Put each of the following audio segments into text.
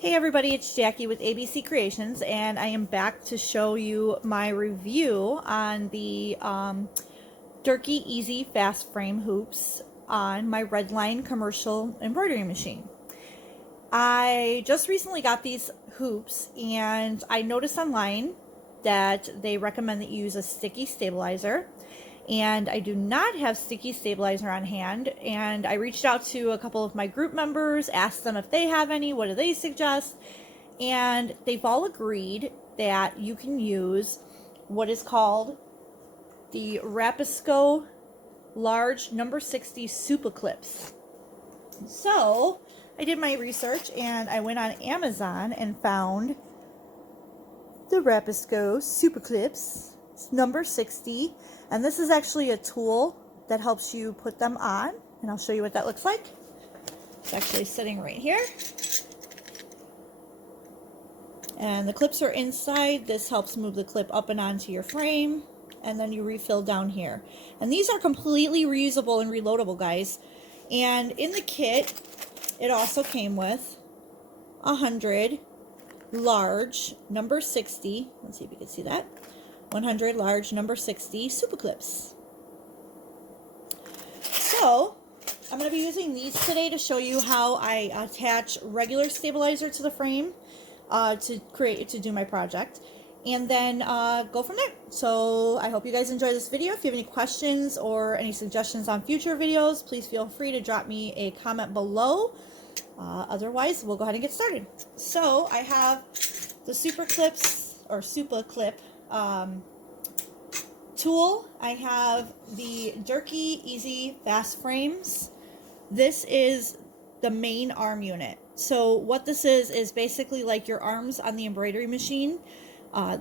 Hey everybody, it's Jackie with ABC Creations, and I am back to show you my review on the Durkee EZ Fast Frame hoops on my Redline commercial embroidery machine. I just recently got these hoops, and I noticed online that they recommend that you use a sticky stabilizer, and I do not have sticky stabilizer on hand. And I reached out to a couple of my group members, asked them if they have any, what do they suggest, and they've all agreed that you can use what is called the Rapisco large number 60 super clips. So I did my research and I went on Amazon and found the Rapisco super clips number 60, and this is actually a tool that helps you put them on, and I'll show you what that looks like. It's actually sitting right here, and the clips are inside. This helps move the clip up and onto your frame, and then you refill down here. And these are completely reusable and reloadable, guys. And in the kit, it also came with 100 large number 60, let's see if you can see that, 100 large number 60 super clips. So I'm going to be using these today to show you how I attach regular stabilizer to the frame to do my project, and then go from there. So I hope you guys enjoy this video. If you have any questions or any suggestions on future videos, please feel free to drop me a comment below. Otherwise, we'll go ahead and get started. So I have the super clips or super clip tool. I have the Durkee EZ Fast Frames. This is the main arm unit. So what this is basically like your arms on the embroidery machine.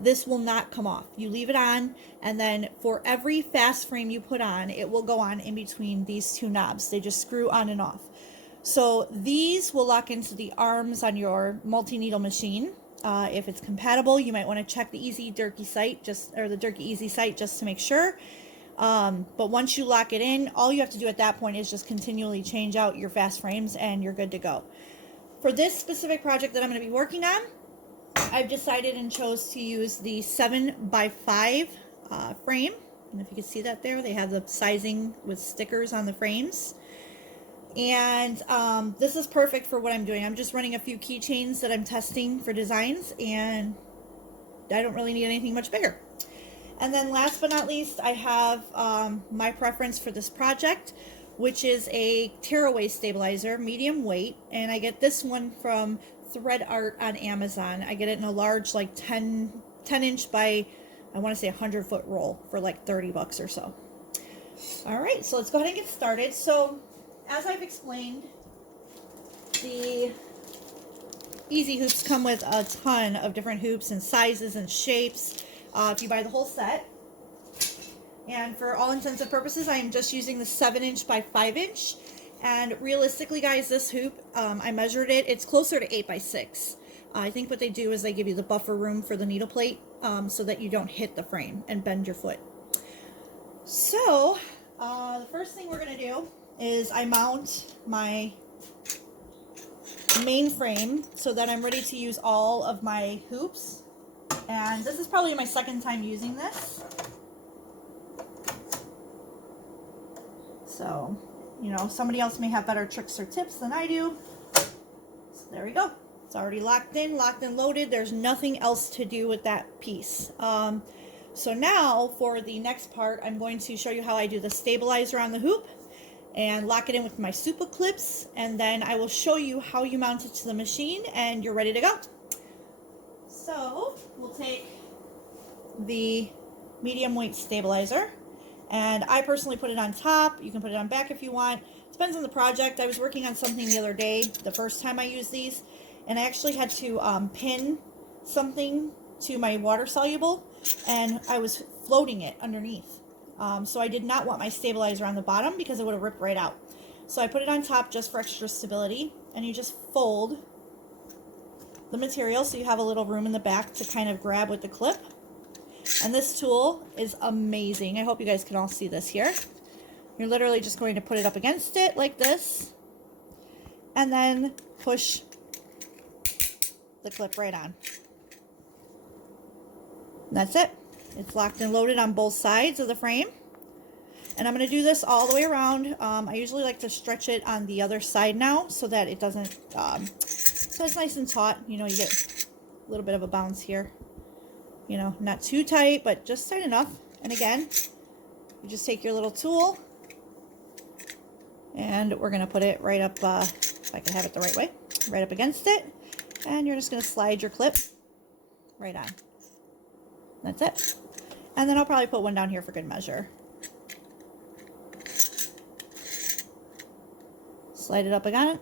This will not come off. You leave it on, and then for every fast frame you put on, it will go on in between these two knobs. They just screw on and off. So these will lock into the arms on your multi-needle machine. If it's compatible, you might want to check the Durkee site, the Durkee EZ site, just to make sure. But once you lock it in, all you have to do at that point is just continually change out your fast frames, and you're good to go. For this specific project that I'm going to be working on, I've decided and chose to use the 7x5 frame. And if you can see that there, they have the sizing with stickers on the frames. And this is perfect for what I'm doing. I'm just running a few keychains that I'm testing for designs, and I don't really need anything much bigger. And then last but not least, I have my preference for this project, which is a tearaway stabilizer, medium weight, and I get this one from Thread Art on Amazon. I get it in a large, like 10 inch by, I want to say 100-foot roll for like 30 bucks or so. All right, so let's go ahead and get started. So as I've explained, the EZ hoops come with a ton of different hoops and sizes and shapes if you buy the whole set. And for all intents and purposes, I am just using the 7-inch by 5-inch. And realistically, guys, this hoop, I measured it. It's closer to 8x6. I think what they do is they give you the buffer room for the needle plate so that you don't hit the frame and bend your foot. So the first thing we're going to do is I mount my main frame so that I'm ready to use all of my hoops. And this is probably my second time using this. So, you know, somebody else may have better tricks or tips than I do. So there we go. It's already locked in, loaded. There's nothing else to do with that piece. So now for the next part, I'm going to show you how I do the stabilizer on the hoop and lock it in with my super clips, and then I will show you how you mount it to the machine, and you're ready to go. So we'll take the medium weight stabilizer, and I personally put it on top. You can put it on back if you want. Depends on the project. I was working on something the other day, the first time I used these, and I actually had to pin something to my water soluble, and I was floating it underneath. So I did not want my stabilizer on the bottom because it would have ripped right out. So I put it on top just for extra stability, and you just fold the material so you have a little room in the back to kind of grab with the clip. And this tool is amazing. I hope you guys can all see this here. You're literally just going to put it up against it like this, and then push the clip right on. And that's it. It's locked and loaded on both sides of the frame. And I'm going to do this all the way around. I usually like to stretch it on the other side now so that it doesn't, so it's nice and taut. You know, you get a little bit of a bounce here. You know, not too tight, but just tight enough. And again, you just take your little tool and we're going to put it right up, if I can have it the right way, right up against it. And you're just going to slide your clip right on. That's it. And then I'll probably put one down here for good measure. Slide it up again.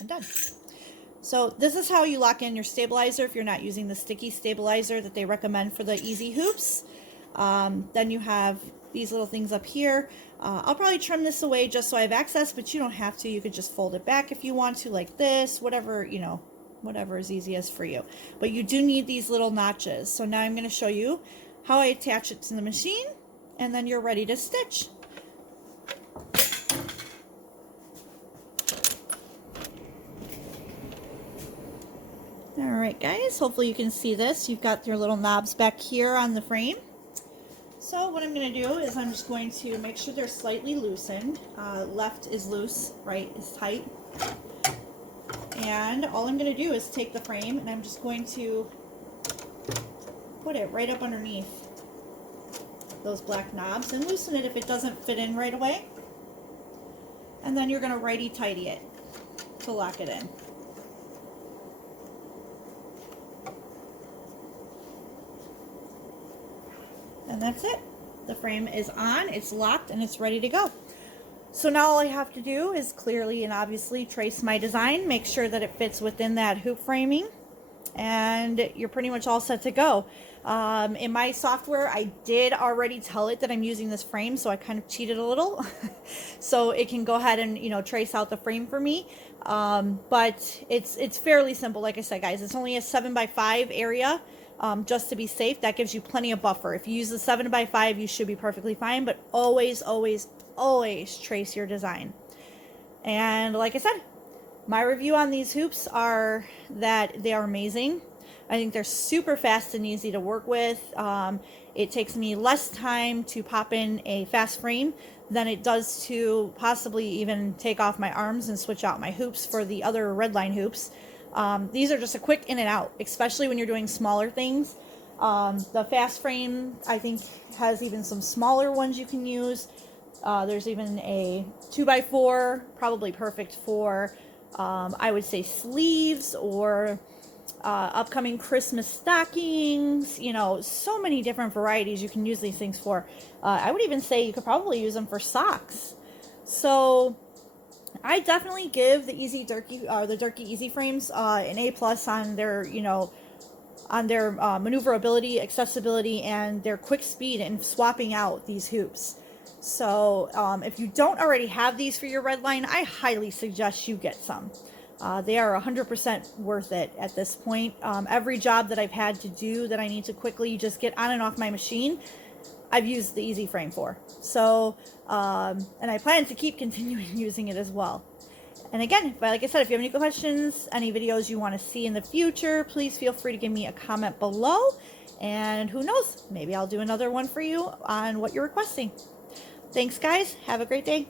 And done. So this is how you lock in your stabilizer if you're not using the sticky stabilizer that they recommend for the EZ hoops. Then you have these little things up here. I'll probably trim this away just so I have access, but you don't have to. You could just fold it back if you want to, like this, whatever, you know, whatever is easiest for you. But you do need these little notches. So now I'm going to show you how I attach it to the machine, and then you're ready to stitch. Alright guys, hopefully you can see this. You've got your little knobs back here on the frame. So what I'm going to do is I'm just going to make sure they're slightly loosened. Left is loose, right is tight. And all I'm going to do is take the frame and I'm just going to put it right up underneath those black knobs and loosen it if it doesn't fit in right away. And then you're going to righty-tighty it to lock it in. And that's it. The frame is on, it's locked, and it's ready to go. So now all I have to do is clearly and obviously trace my design, make sure that it fits within that hoop framing, and you're pretty much all set to go. In my software, I did already tell it that I'm using this frame, so I kind of cheated a little. So it can go ahead and, you know, trace out the frame for me. But it's fairly simple. Like I said, guys, it's only a 7x5 area. Just to be safe, that gives you plenty of buffer. If you use the 7x5, you should be perfectly fine, but always, always, always trace your design. And like I said, my review on these hoops are that they are amazing. I think they're super fast and easy to work with. It takes me less time to pop in a fast frame than it does to possibly even take off my arms and switch out my hoops for the other Redline hoops. These are just a quick in and out, especially when you're doing smaller things. The fast frame, I think, has even some smaller ones you can use. There's even a 2x4, probably perfect for, I would say, sleeves or upcoming Christmas stockings. You know, so many different varieties you can use these things for. I would even say you could probably use them for socks. So I definitely give the Durkee EZ Frames an A+ on their, you know, on their maneuverability, accessibility, and their quick speed in swapping out these hoops. So if you don't already have these for your Redline, I highly suggest you get some. They are 100% worth it at this point. Every job that I've had to do that I need to quickly just get on and off my machine, I've used the EZ Frame for. So, and I plan to keep continuing using it as well. And again, like I said, if you have any questions, any videos you want to see in the future, please feel free to give me a comment below. And who knows, maybe I'll do another one for you on what you're requesting. Thanks, guys. Have a great day.